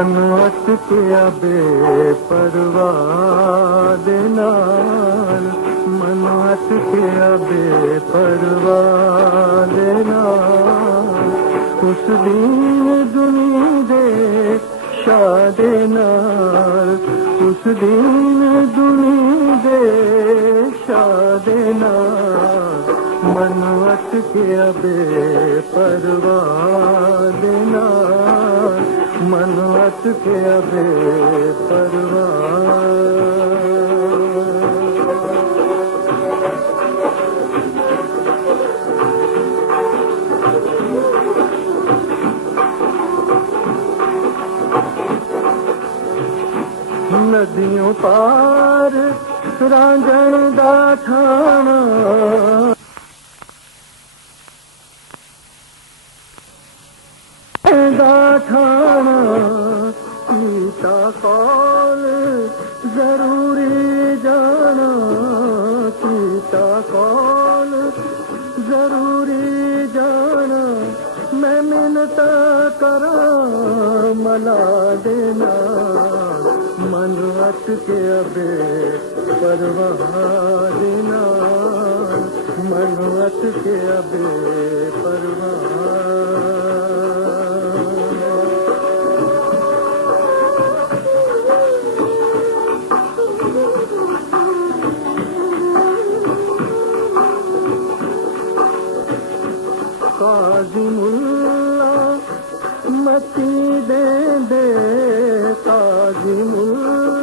मन अटकिया बेपरवाह दे नाल, मन अटकिया बेपरवाह दे नाल, उस दीन दुनी दे शाह दे नाल, उस दीन दुनी दे शाह दे नाल, मन अटकिया बेपरवाह दे नाल, मन अटकिया बेपरवाह। नदियों पार रांझण दा ठाणा, ठाणा कीता कौल जरूरी जाना, कीता कौल जरूरी जाना, मैं मिन्नत करा मला देना, मन अटकिया बेपरवाह देना, मन अटकिया बेपरवाह। काजी मुल्ला मती दे दे, काजी मुल्ला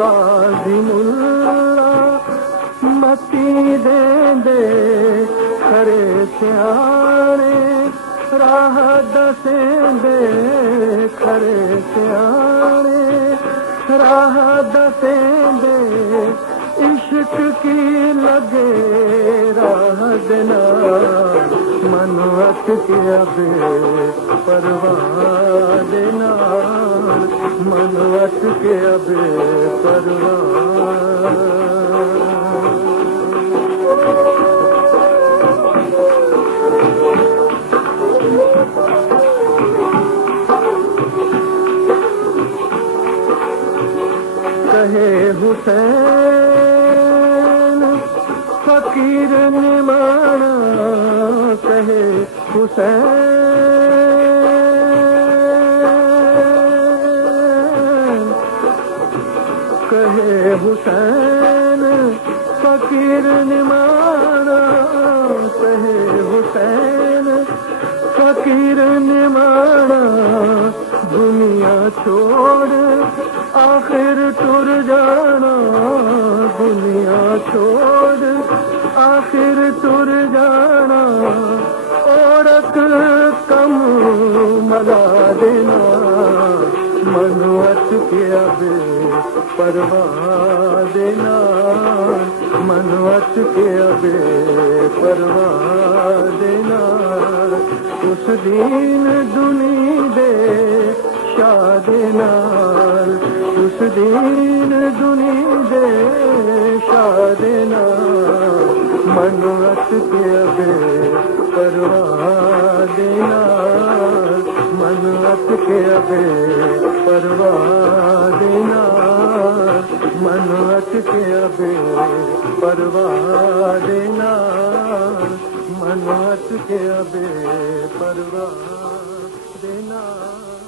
काजी मुल्ला मती दे दे, खरे सियाणे राह दसेंदे, खरे सियाणे राह दसेंदे, इश्क की लगे राह देना, मन अटकिया बेपरवाह देना, मन अटकिया बेपरवाह। कहे हुसैन फकीर निमाना, कहे हुसैन, कहे हुसैन फकीर निमाना, कहे हुसैन फकीर निमाना, दुनिया छोड़ आखिर तुर जाना, दुनिया छोड़ आखिर तुर जाना, औरत कम मला देना, मन अटकिया बेपरवाह देना, मन अटकिया बेपरवाह देना, उस दीन दुनी दे शाह दे नाल, उस दीन दुनी दे शाह दे नाल, मन अटकिया बेपरवाह दे नाल, मन अटकिया बेपरवाह दे नाल, मन अटकिया बेपरवाह दे नाल, मन अटकिया बेपरवाह दे नाल।